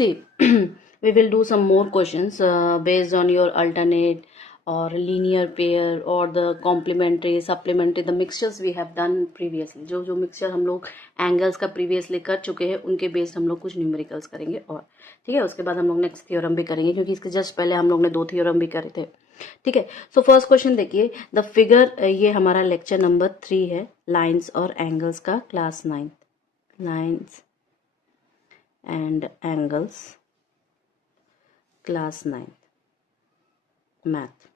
see, we will do some more questions based on your alternate or linear pair or the complementary, supplementary, the mixtures we have done previously. जो जो mixture हम लोग angles का previously कर चुके हैं उनके based हम लोग कुछ numericals करेंगे और ठीक है, उसके बाद हम लोग next theorem भी करेंगे क्योंकि इसके just पहले हम लोग ने 2 theorem भी करे थे. ठीक है, सो फर्स्ट क्वेश्चन देखिए, द फिगर, ये हमारा लेक्चर नंबर 3 है, लाइंस और एंगल्स का, class 9, lines and angles, class 9 math.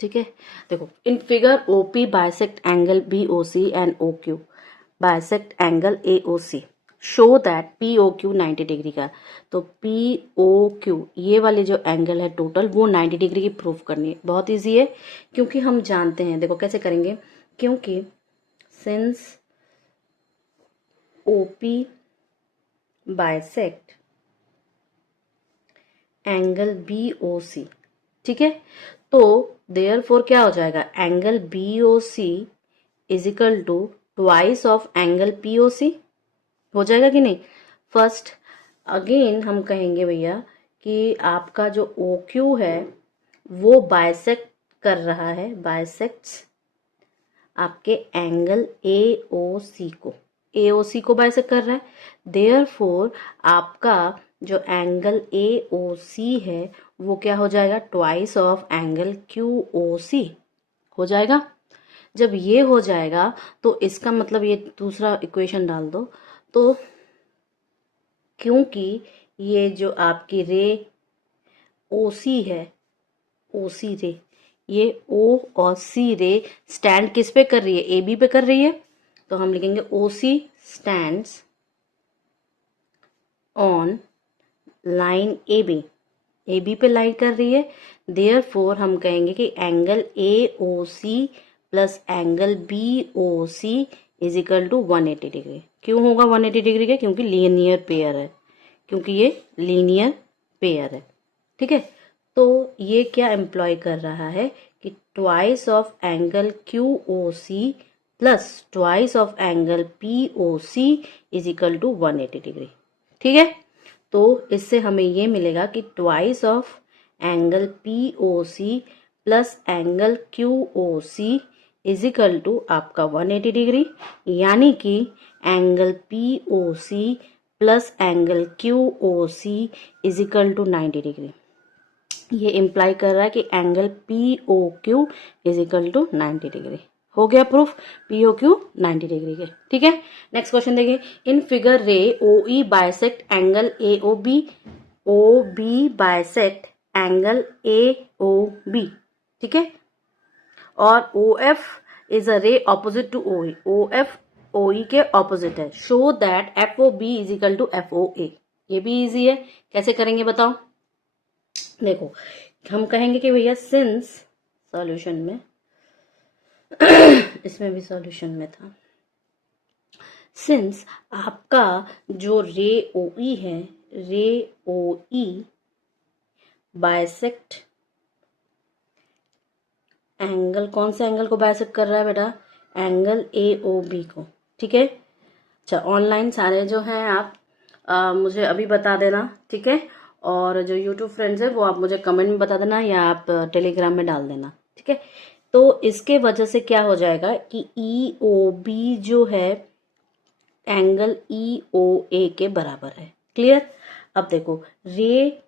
ठीक है, देखो, in figure OP bisect angle BOC and OQ bisect angle AOC, show that P O Q 90 degree का. तो पी ओ क्यू ये वाले जो एंगल है टोटल वो 90 डिग्री की प्रूफ करनी है. बहुत इजी है क्योंकि हम जानते हैं, देखो कैसे करेंगे, क्योंकि since OP bisect angle B O C, ठीक है, तो देयरफॉर क्या हो जाएगा, angle B O C is equal to twice of angle P O C. हो जाएगा कि नहीं. फर्स्ट अगेन हम कहेंगे भैया कि आपका जो ओ क्यू है वो बाइसेक्ट कर रहा है, बाइसेक्ट्स आपके एंगल ए ओ सी को बाइसेक्ट कर रहा है. देयरफॉर आपका जो एंगल ए ओ सी है वो क्या हो जाएगा, twice of angle Q O C हो जाएगा. जब ये हो जाएगा तो इसका मतलब, ये दूसरा इक्वेशन डाल दो, तो क्योंकि ये जो आपकी रे ओसी है, ओसी रे, ये ओ और सी रे स्टैंड किस पे कर रही है, ए बी पे कर रही है, तो हम लिखेंगे OC stands on line A B पे लाइन कर रही है. देयरफॉर हम कहेंगे कि angle A O C plus angle B O C is equal to 180 degree. क्यों होगा 180 डिग्री के, क्योंकि लीनियर पेयर है, क्योंकि ये लीनियर पेयर है. ठीक है, तो ये क्या एम्प्लॉय कर रहा है कि twice of angle Q O C plus twice of angle P O C is equal to 180 degree. ठीक है, तो इससे हमें ये मिलेगा कि twice of angle P O C plus angle Q O C is equal to आपका 180 degree, यानी कि angle P O C plus angle Q O C is equal to 90 degree. ये इम्प्लाई कर रहा है कि angle P O Q is equal to 90 degree. हो गया proof, P O Q 90 degree के. ठीक है, नेक्स्ट क्वेश्चन देखिए, in figure ray O E bisect angle A O B bisect angle A O B. ठीक है, और O F is a ray opposite to O E, O F O E के opposite है. Show that F O B is equal to F O A. ये भी easy है, कैसे करेंगे बताओ. देखो, हम कहेंगे कि भैया सिंस सॉल्यूशन में इसमें भी सॉल्यूशन में था, सिंस आपका जो रे ओ ई है, रे ओ ई बाइसेक्ट एंगल, कौन से एंगल को बाइसेक्ट कर रहा है बेटा, एंगल ए ओ बी को. ठीक है, अच्छा, ऑनलाइन सारे जो हैं आप मुझे अभी बता देना. ठीक है, और जो यूट्यूब फ्रेंड्स है वो आप मुझे कमेंट में बता देना या आप टेलीग्राम में डाल देना. ठीक है, तो इसके वजह से क्या हो जाएगा कि ई ओ बी जो है एंगल ई ओ ए के बराबर है. क्लियर. अब देखो, रे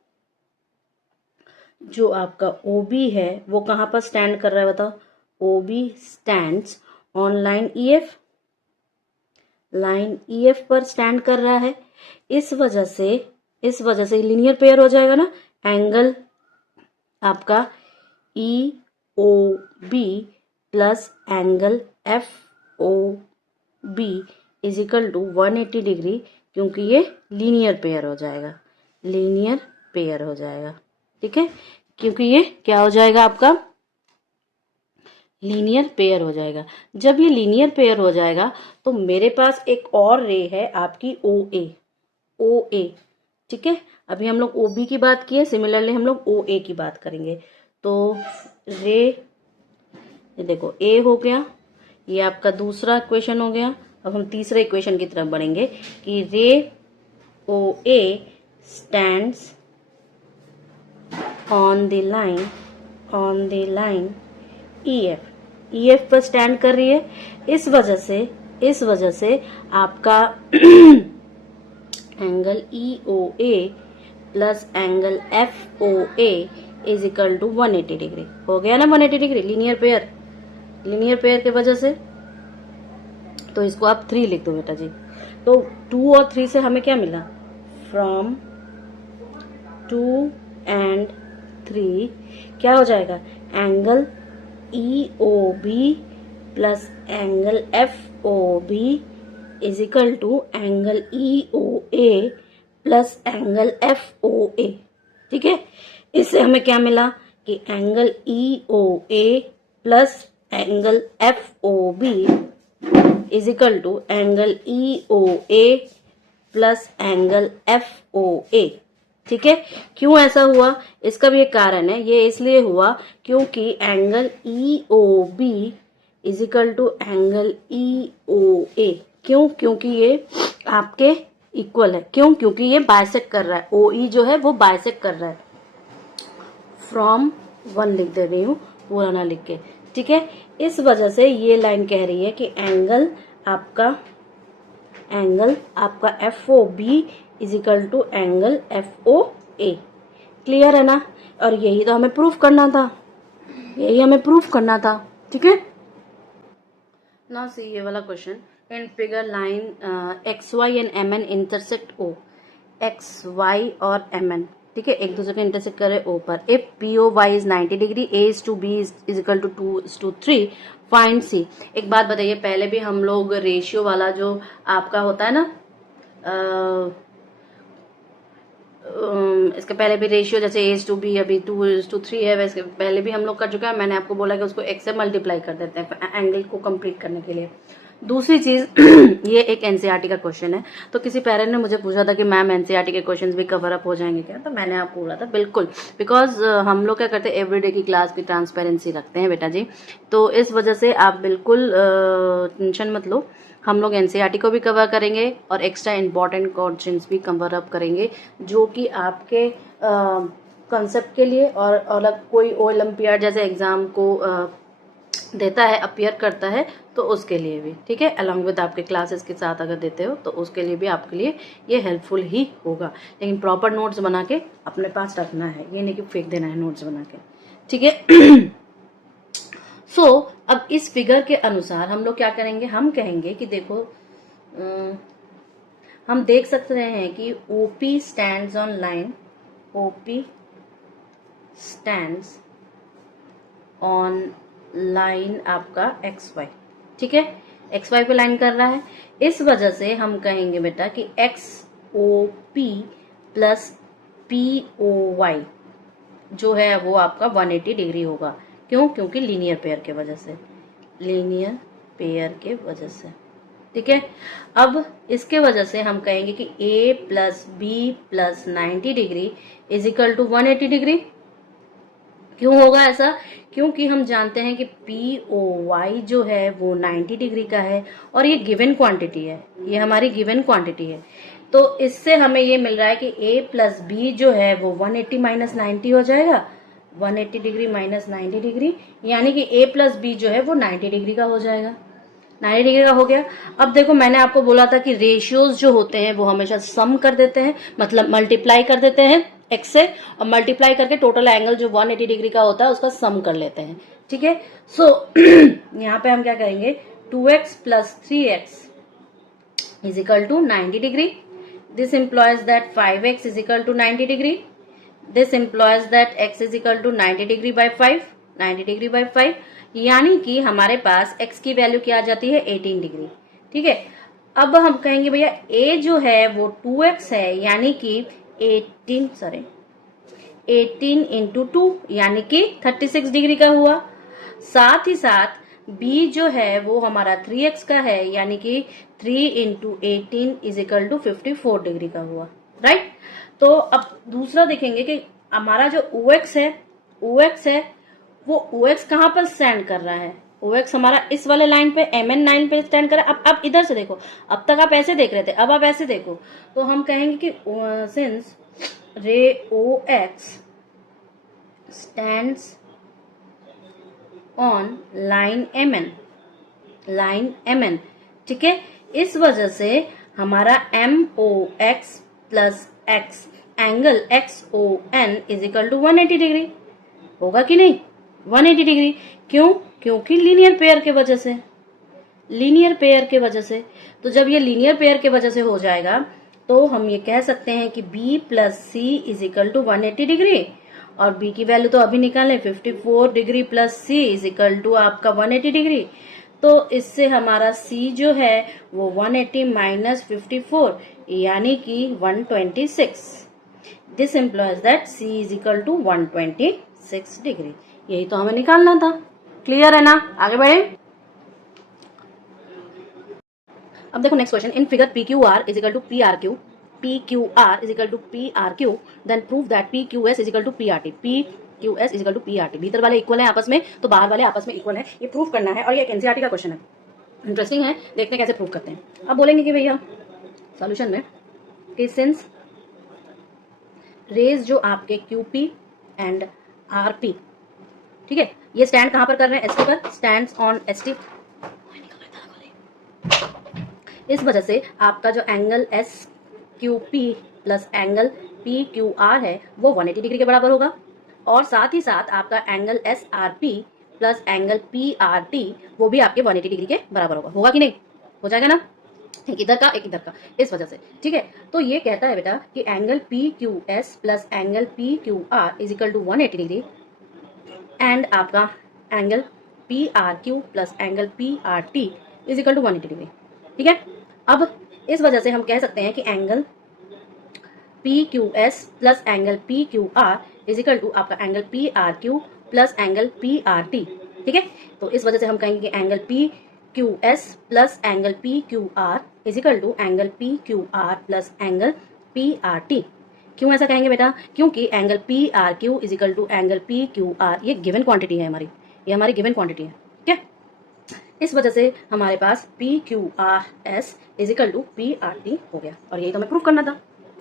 जो आपका ओ बी है वो कहाँ पर स्टैंड कर रहा है बताओ, O B stands on line E F, line E F पर स्टैंड कर रहा है. इस वजह से लीनियर पेयर हो जाएगा ना. एंगल आपका E O B plus angle F O B is equal to 180 degree, क्योंकि ये लीनियर पेयर हो जाएगा, लीनियर पेयर हो जाएगा. ठीक है, क्योंकि ये क्या हो जाएगा आपका, लीनियर पेयर हो जाएगा. जब ये लीनियर पेयर हो जाएगा तो मेरे पास एक और रे है आपकी ओ ए. ठीक है, अभी हम लोग ओ बी की बात किए, सिमिलरली हम लोग ओ ए की बात करेंगे. तो रे, ये देखो ए हो गया, ये आपका दूसरा इक्वेशन हो गया. अब हम तीसरे इक्वेशन की तरफ बढ़ेंगे कि रे OA stands on the line EF पर स्टैंड कर रही है। इस वजह से आपका angle EOA plus angle FOA is equal to 180 degree हो गया ना। 180 डिग्री लीनियर पेयर के वजह से। तो इसको आप 3 लिख दो बेटा जी। तो 2 और 3 से हमें क्या मिला, फ्रॉम 2 एंड 3 क्या हो जाएगा, angle EOB plus angle FOB is equal to angle EOA plus angle FOA। ठीक है, इससे हमें क्या मिला कि angle EOA plus angle FOB is equal to angle EOA plus angle FOA। ठीक है, क्यों ऐसा हुआ, इसका भी एक कारण है। ये इसलिए हुआ क्योंकि angle EOB is equal to angle EOA। क्यों, क्योंकि ये आपके इक्वल है। क्यों, क्योंकि ये बाइसेक्ट कर रहा है। OE जो है वो बाइसेक्ट कर रहा है। फ्रॉम 1 लिख दे रही हूँ, पूरा ना लिख के। ठीक है, इस वजह से ये लाइन कह रही है कि एंगल आपका FOB is equal to angle FOA। Clear है ना। और यही तो हमें प्रूफ करना था। ठीक है, नाउ सी ये वाला question. In figure line XY and MN intersect O। XY और MN ठीक है एक दूसरे को इंटरसेक्ट करे O पर। If POY is 90 degree, A is to B is equal to 2:3, find C। एक बात बताइए, पहले भी हम लोग रेशियो वाला जो आपका होता है ना, इसके पहले भी रेशियो जैसे A is to B अभी 2:3 है, वैसे पहले भी हम लोग कर चुके हैं। मैंने आपको बोला कि उसको X से मल्टीप्लाई कर देते हैं एंगल को कंप्लीट करने के लिए। दूसरी चीज ये एक एनसीईआरटी का क्वेश्चन है। तो किसी पेरेंट ने मुझे पूछा था कि मैम एनसीईआरटी के क्वेश्चंस भी कवर अप हो जाएंगे क्या, तो मैंने आपको बोला था बिल्कुल, बिकॉज हम लोग क्या करते हैं, एवरीडे की क्लास की ट्रांसपेरेंसी रखते हैं बेटा जी। तो इस वजह से आप बिल्कुल टेंशन मत लो, हम लोग एनसीईआरटी को भी कवर करेंगे और एक्स्ट्रा इंपॉर्टेंट क्वेश्चंस भी कवर अप करेंगे जो कि आपके कंसेप्ट के लिए और अलग कोई ओलंपियाड जैसे एग्जाम को देता है, अपीयर करता है, तो उसके लिए भी। ठीक है, अलॉन्ग विद आपके क्लासेस के साथ अगर देते हो तो उसके लिए भी आपके लिए ये हेल्पफुल ही होगा। लेकिन प्रॉपर नोट्स बना के अपने पास रखना है, ये नहीं कि फेंक देना है नोट्स बना के। ठीक है सो अब इस फिगर के अनुसार हम लोग क्या करेंगे, हम कहेंगे कि देखो हम देख सकते हैं कि OP stands on line, OP stands on line आपका XY। ठीक है, XY पे लाइन कर रहा है। इस वजह से हम कहेंगे बेटा कि XOP प्लस POY जो है वो आपका 180 डिग्री होगा। क्यों, क्योंकि लीनियर पेयर के वजह से। ठीक है, अब इसके वजह से हम कहेंगे कि A plus B plus 90 degree is equal to 180 degree. क्यों होगा ऐसा, क्योंकि हम जानते हैं कि POY जो है वो 90 डिग्री का है और ये गिवन क्वांटिटी है, ये हमारी गिवन क्वांटिटी है। तो इससे हमें ये मिल रहा है कि A प्लस B जो है वो 180 माइनस 90 हो जाएगा, 180 डिग्री माइनस 90 डिग्री, यानी कि A प्लस B जो है वो 90 डिग्री का हो जाएगा। 90 डिग्री का हो गया। अब देखो मैंने आपको बोला था कि रेशियोज जो होते हैं वो हमेशा सम कर देते हैं, मतलब मल्टीप्लाई कर देते हैं x से, और मल्टीप्लाई करके टोटल एंगल जो 180 डिग्री का होता है उसका सम कर लेते हैं। ठीक है, सो यहाँ पे हम क्या करेंगे, 2x plus 3x is equal to 90 degree. This implies that 5x is equal to 90 degree. This implies that x is equal to 90 degree by 5, 90 degree by 5, यानी कि हमारे पास x की वैल्यू क्या आ जाती है, 18 डिग्री। ठीक है, अब हम कहेंगे भैया a जो है वो 2x है, यानी कि 18 इंटू 2 यानी कि 36 डिग्री का हुआ। साथ ही साथ b जो है वो हमारा 3x का है, यानी कि 3 into 18 is equal to 54 degree का हुआ। राइट, तो अब दूसरा देखेंगे कि हमारा जो OX है वो OX कहाँ पर स्टैंड कर रहा है, ओ एक्स हमारा इस वाले लाइन पे एम एन लाइन पे स्टैंड करे। अब इधर से देखो, अब तक आप ऐसे देख रहे थे, अब आप ऐसे देखो, तो हम कहेंगे कि since ray O X stands on line M N, line M N, ठीक है, इस वजह से हमारा M O X plus X angle X O N is equal to 180 degree होगा कि नहीं? 180 डिग्री। क्यों? क्योंकि लीनियर पेयर के वजह से, लीनियर पेयर के वजह से। तो जब ये लीनियर पेयर के वजह से हो जाएगा तो हम ये कह सकते हैं कि b plus C is equal to 180 degree, और b की वैल्यू तो अभी निकालें, 54 degree plus C is equal to आपका 180 डिग्री। तो इससे हमारा c जो है वो 180 माइनस 54 यानी कि 126। This implies that c is equal to 126 degree. यही तो हमें निकालना था। क्लियर है ना? आगे बढ़े। अब देखो next question, in figure P Q R is equal to P R Q, P Q R is equal to P R Q, then prove that P Q S is equal to P R T, P Q S is equal to P R T. भीतर वाले equal है आपस में तो बाहर वाले आपस में इक्वल है, ये प्रूव करना है और ये एक एनसीईआरटी का क्वेश्चन है। इंटरेस्टिंग है, देखते हैं कैसे प्रूव करते हैं। अब बोलेंगे कि भैया सॉल्यूशन में कि सिंस रेज जो आपके Q P and R P, ठीक है, ये स्टैंड कहां पर कर रहे हैं? एस टी पर, स्टैंड ऑन एस टी। इस वजह से आपका जो angle S Q P plus angle P Q are है वो 180 डिग्री के बराबर होगा, और साथ ही साथ आपका angle S R P plus angle P R T वो भी आपके 180 डिग्री के बराबर होगा। होगा कि नहीं? हो जाएगा ना? एक इधर का एक इधर का, इस वजह से, ठीक है। तो ये कहता है बेटा कि angle P Q S plus angle P Q R is equal to 180 degree and आपका angle P R Q plus angle P R T is equal to 180 degree, ठीक है। अब इस वजह से हम कह सकते हैं कि angle P Q S plus angle P Q R is equal to आपका angle P R Q plus angle P R T, ठीक है। तो इस वजह से हम कहेंगे कि angle P Q S plus angle P Q R is equal to angle P Q R plus angle P R T. क्यों ऐसा कहेंगे बेटा? क्योंकि angle P R Q is equal to angle P Q are ये given quantity है हमारी, ये हमारी गिवन क्वांटिटी है, ठीक है। इस वजह से हमारे पास P Q R S is equal to P R T हो गया, और यही तो हमें प्रूव करना था।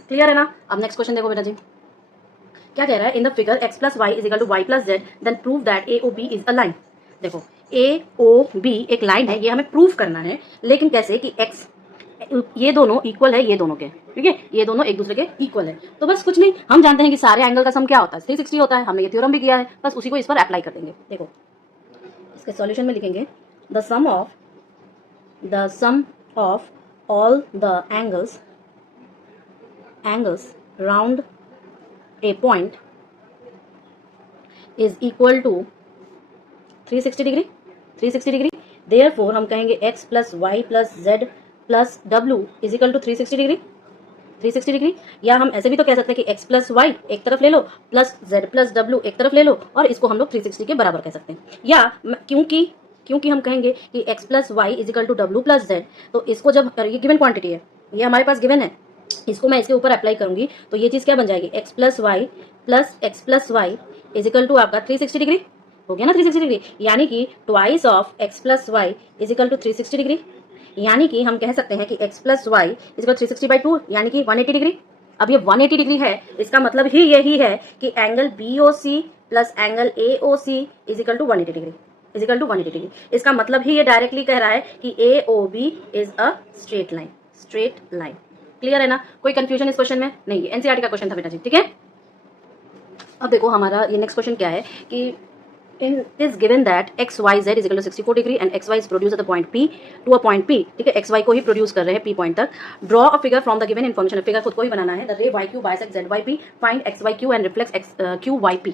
क्लियर है ना? अब नेक्स्ट क्वेश्चन देखो बेटा जी, क्या कह रहा है? In the figure X plus Y is equal to Y plus Z then prove that A O B is a line. देखो ए ओ बी एक लाइन है, ये हमें प्रूव करना है, लेकिन कैसे कि एक्स ये दोनों इक्वल है ये दोनों के, ठीक है, ये दोनों एक दूसरे के इक्वल है। तो बस कुछ नहीं, हम जानते हैं कि सारे एंगल का सम क्या होता है? 360 होता है, हमने ये थ्योरम भी किया है, बस उसी को इस पर अप्लाई कर देंगे। देखो इसके सॉल्यूशन में लिखेंगे the sum of all the angles round a point is equal to 360 degree, 360 degree. therefore हम कहेंगे x plus Y plus Z plus W is equal to 360 degree, 360 degree. या हम ऐसे भी तो कह सकते हैं कि x प्लस वाई एक तरफ ले लो प्लस z प्लस डब्ल्यू एक तरफ ले लो, और इसको हम लोग 360 के बराबर कह सकते हैं। या क्योंकि हम कहेंगे कि x plus Y is equal to W plus Z, तो इसको जब ये गिवन क्वांटिटी है, ये हमारे पास गिवन है, इसको मैं इसके ऊपर अप्लाई करूंगी तो ये चीज क्या बन जाएगी? x plus Y is equal to आपका 360 डिग्री हो गया ना, 360 डिग्री, यानी कि twice of x plus Y is equal to 360 degree. यानी कि हम कह सकते हैं कि x plus Y is equal 360/2 यानी कि 180 डिग्री। अब ये 180 डिग्री है, इसका मतलब ही यही है कि angle BOC plus angle AOC is equal to 180 degree, is equal to 180 degree. इसका मतलब ही ये डायरेक्टली कह रहा है कि AOB is a straight line, straight line. Clear है ना? कोई कंफ्यूजन इस क्वेश्चन में नहीं है, एनसीईआरटी का क्वेश्चन था बेटा जी, ठीक है। अब देखो हमारा ये नेक्स्ट क्वेश्चन क्या है कि in is given that x y z is equal to 64 degree and x y is produced at the point P to a point P, ठीक है, x y को ही प्रोड्यूस कर रहे हैं P पॉइंट तक। Draw a figure from the given information, figure खुद को ही बनाना है। द रे y q bisect z y p, find x y q and reflex x q y p,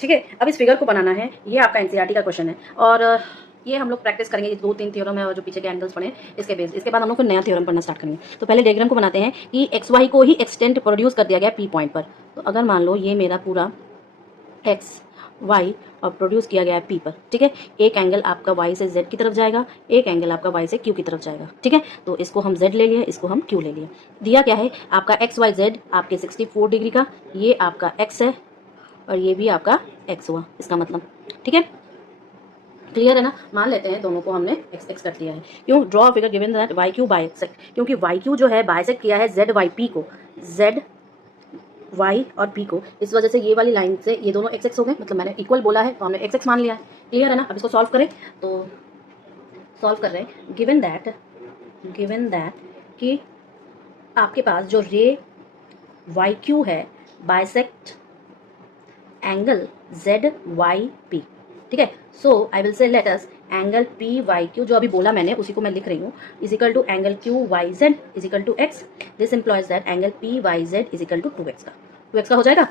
ठीक है। अब इस फिगर को बनाना है, ये आपका एनसीईआरटी का क्वेश्चन है, और ये हम लोग प्रैक्टिस करेंगे। ये 2-3 थ्योरम है और जो पीछे के एंगल्स पढ़े इसके बेस, इसके बाद हम लोग को नया थ्योरम पढ़ना स्टार्ट करेंगे। तो पहले डायग्राम को बनाते हैं कि एक्स वाई को ही एक्सटेंट प्रोड्यूस कर दिया गया P पॉइंट पर। तो अगर मान लो ये मेरा पूरा एक्स वाई और प्रोड्यूस किया गया है P पर, ठीक है, एक एंगल आपका y से z की तरफ जाएगा, एक एंगल आपका y से q की तरफ जाएगा, ठीक है। तो इसको हम z ले लिए, इसको हम q ले लिए। दिया क्या है आपका x y z आपके 64 डिग्री का, ये आपका x है और ये भी आपका x हुआ, इसका मतलब, ठीक है। क्लियर है ना। मान लेते हैं दोनों को हमने एक्स एक्स कर दिया है। क्यों? Draw figure given that Y Q bisect, क्योंकि वाई क्यू जो है बाइसेक्ट किया है जेड वाई पी को, जेड वाई और पी को, इस वजह से ये वाली लाइन से ये दोनों एक्स एक्स हो गए, मतलब मैंने इक्वल बोला है तो हमने एक्स एक्स मान लिया है। क्लियर है ना। अब इसको सॉल्व करें तो सॉल्व कर रहे हैं। गिवन दैट कि आपके पास जो रे वाई क्यू है bisect angle Z Y P, ठीक है। So I will say let us angle P Y Q, जो अभी बोला मैंने उसी को मैं लिख रही हूँ, is equal to angle Q Y Z is equal to X. This implies that angle P Y Z is equal to 2x का, 2x का हो जाएगा।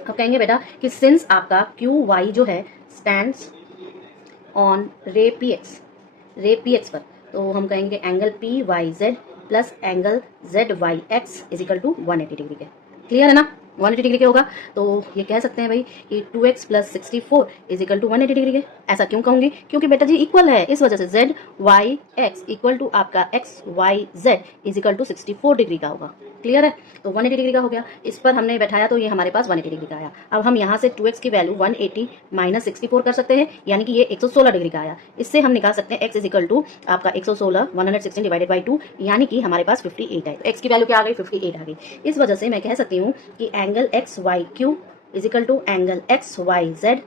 अब कहेंगे बेटा कि सिंस आपका क्यू वाई जो है stands on ray P X पर, तो हम कहेंगे angle P Y Z plus angle Z Y X is equal to 180 degree के। क्लियर है ना। 180 डिग्री के होगा तो ये कह सकते हैं भाई कि 2x plus 64 is equal to 180 degree के। ऐसा क्यों कहूंगी? क्योंकि बेटा जी इक्वल है, इस वजह से Z Y X equal to आपका X Y Z is equal to 64 degree का होगा। क्लियर है। तो 180 डिग्री का हो गया, इस पर हमने बैठाया तो ये हमारे पास 180 डिग्री का आया। अब हम यहाँ से 2x की वैल्यू 180 माइनस 64 कर सकते हैं, यानी कि ये 116 डिग्री का आया। इससे हम निकाल सकते हैं x इज इक्वल टू आपका 116 116 डिवाइडेड बाई 2, यानी कि हमारे पास 58 है। तो x की वैल्यू क्या आ गई? 58 आ गई। इस वजह से मैं कह सकती हूँ कि angle X Y Q is equal to angle X Y Z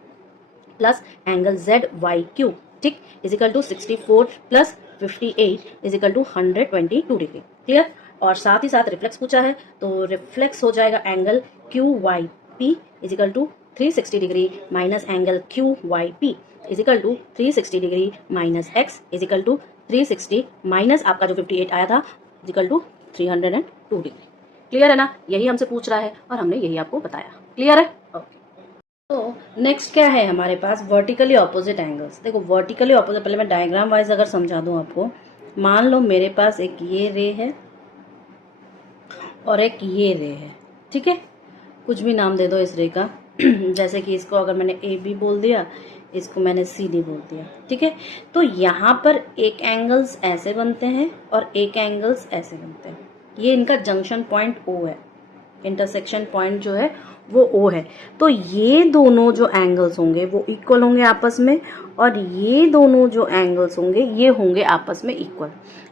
plus angle Z Y Q, ठीक, is equal to 64 plus 58 is equal to 122 degree. Clear. और साथ ही साथ रिफ्लेक्स पूछा है तो रिफ्लेक्स हो जाएगा angle Q Y P is equal to 360 degree minus angle Q Y P is equal to 360 degree minus X is equal to 360 minus आपका जो 58 आया था is equal to 302 degree. Clear है ना। यही हमसे पूछ रहा है और हमने यही आपको बताया। क्लियर है। ओके। तो नेक्स्ट क्या है हमारे पास? Vertically opposite angles. देखो वर्टिकली ऑपोजिट, पहले मैं डायग्राम वाइज अगर समझा दूं आपको। मान लो मेरे पास एक ये रे है और एक ये रे है, ठीक है। कुछ भी नाम दे दो इस रे का जैसे कि इसको अगर मैंने ए बी बोल दिया, इसको मैंने सी डी बोल दिया, ठीक है। तो यहाँ पर एक एंगल्स ऐसे बनते हैं और एक एंगल्स ऐसे बनते हैं। ये इनका जंक्शन पॉइंट ओ है, इंटरसेक्शन पॉइंट जो है वो ओ है। तो ये दोनों जो एंगल्स होंगे वो इक्वल होंगे आपस में, और ये दोनों जो एंगल्स होंगे ये होंगे आपस में इक्वल।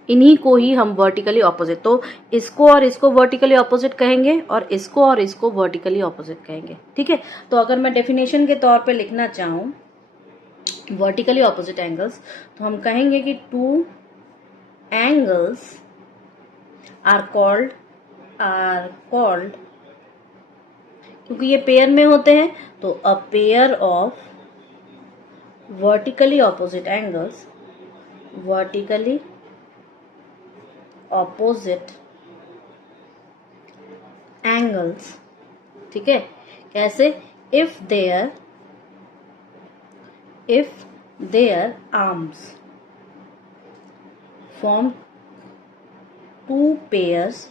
इन्हीं को ही हम वर्टिकली ऑपोजिट, तो इसको और इसको वर्टिकली ऑपोजिट कहेंगे और इसको वर्टिकली ऑपोजिट कहेंगे, ठीक है। तो अगर मैं डेफिनेशन के तौर पे लिखना चाहूँ वर्टिकली ऑपोजिट एंगल्स, तो हम कहेंगे कि टू एंगल्स आर कॉल्ड क्योंकि ये पेयर में होते हैं तो a pair of vertically opposite angles, ठीक है। कैसे? If there arms form two pairs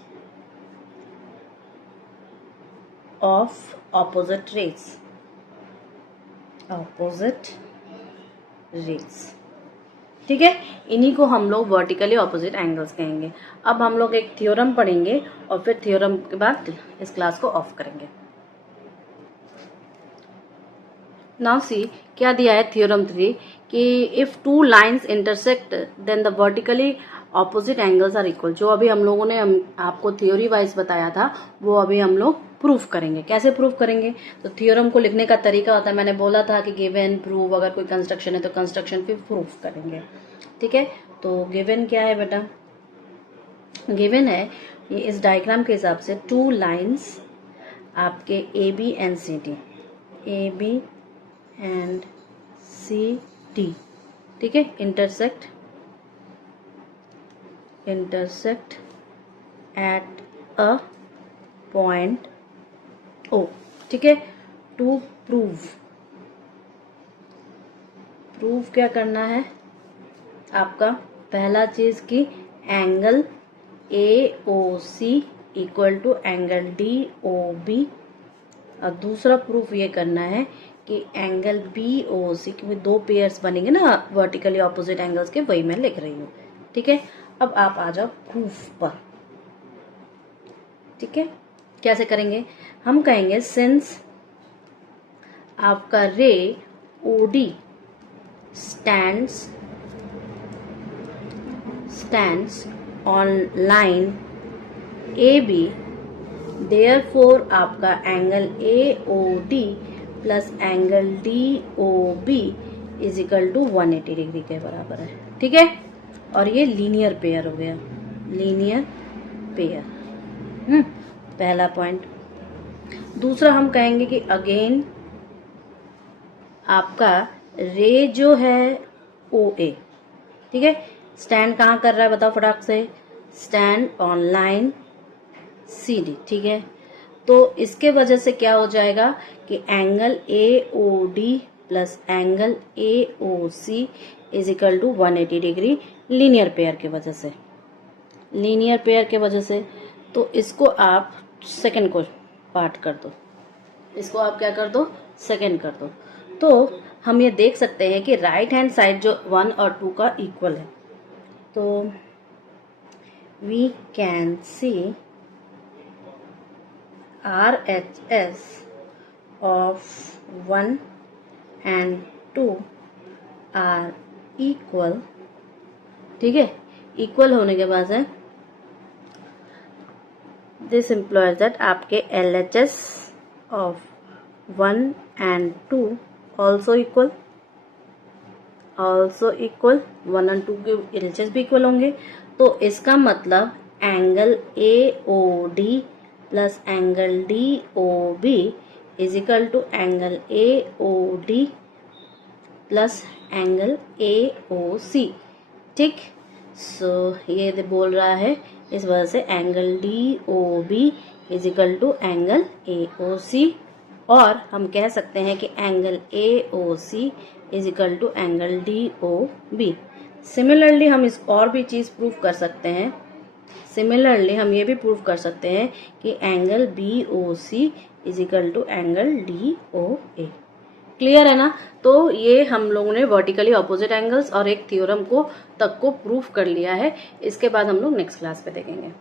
of opposite rays, ठीक है। इन्हीं को हम लोग वर्टिकली ऑपोजिट एंगल्स कहेंगे। अब हम लोग एक थ्योरम पढ़ेंगे और फिर थ्योरम के बाद इस क्लास को ऑफ करेंगे। नाउ सी क्या दिया है थ्योरम 3 कि if two lines intersect then the vertically opposite angles are equal. जो अभी हम लोगों ने आपको थ्योरी वाइज बताया था वो अभी हम लोग प्रूफ करेंगे। कैसे प्रूफ करेंगे? तो थ्योरम को लिखने का तरीका होता है, मैंने बोला था कि गिवन प्रूव, अगर कोई कंस्ट्रक्शन है तो कंस्ट्रक्शन फिर प्रूफ करेंगे, ठीक है। तो गिवन क्या है बेटा? गिवन है ये इस डायग्राम के हिसाब से टू लाइंस आपके A B and C D, ठीक है, intersect at a point O, ठीक है। टू प्रूव क्या करना है आपका? पहला चीज की angle A O C equal to angle D O B, और दूसरा प्रूफ ये करना है कि एंगल बी ओ सी, क्योंकि दो पेयर्स बनेंगे ना वर्टिकली ऑपोजिट एंगल्स के, वही मैं लिख रही हूँ, ठीक है। अब आप आ जाओ प्रूफ पर, ठीक है। कैसे करेंगे? हम कहेंगे सिंस आपका ray O D stands on line AB, therefore आपका angle AOD plus angle DOB is equal to 180 degree के बराबर है। ठीक है, और ये लीनियर पेयर हो गया, लीनियर पेयर। पहला पॉइंट। दूसरा हम कहेंगे कि अगेन आपका रे जो है OA, ठीक है, स्टैंड कहाँ कर रहा है बताओ फटाक से, स्टैंड ऑन लाइन CD, ठीक है। तो इसके वजह से क्या हो जाएगा कि angle AOD plus angle AOC is equal to 180 degree, linear pair की वजह से, लीनियर पेयर के वजह से। तो इसको आप सेकंड को पार्ट कर दो, इसको आप क्या कर दो, सेकंड कर दो। तो हम ये देख सकते हैं कि राइट हैंड साइड जो 1 और 2 का इक्वल है, तो we can see RHS of 1 and 2 are equal, ठीक है। इक्वल होने के बाद है दिस इम्प्लॉयज दैट आपके LHS of 1 and 2 also equal, 1 and 2 के LHS भी इक्वल होंगे। तो इसका मतलब angle AOD plus angle DOB is equal to angle AOD plus angle AOC, ठीक। सो ये बोल रहा है इस वजह से angle DOB is equal to angle AOC, और हम कह सकते हैं कि angle AOC is equal to angle DOB। Similarly हम इस और भी चीज प्रूव कर सकते हैं, सिमिलरली हम ये भी प्रूव कर सकते हैं कि angle BOC is equal to angle DOA। Clear है ना। तो ये हम लोगों ने वर्टिकली ऑपोजिट एंगल्स और एक थ्योरम को तक को प्रूव कर लिया है। इसके बाद हम लोग नेक्स्ट क्लास पे देखेंगे।